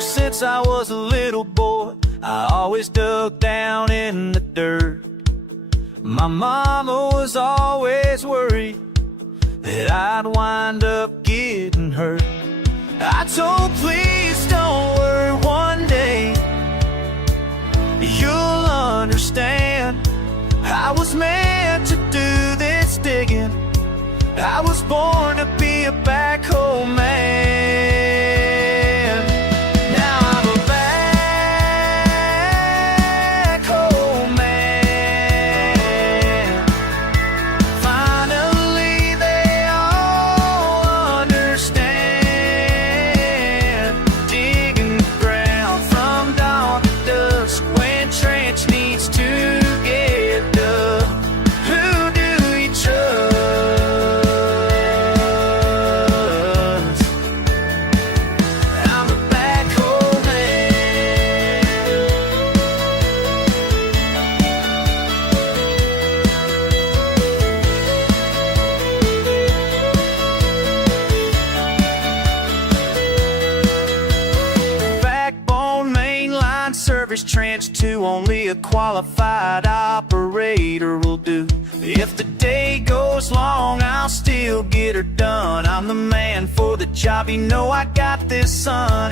Ever since I was a little boy, I always dug down in the dirt. My mama was always worried that I'd wind up getting hurt. I told, please don't worry, one day you'll understand. I was meant to do this digging. I was born to be a backhoe man. Now I'm a backhoe man. Finally they all understand. Digging the ground from dawn to dusk, when trench needs to get dug. Who do you trust? Service trench to only a qualified operator will do. If the day goes long, I'll still get her done. I'm the man for the job, you know I got this, son.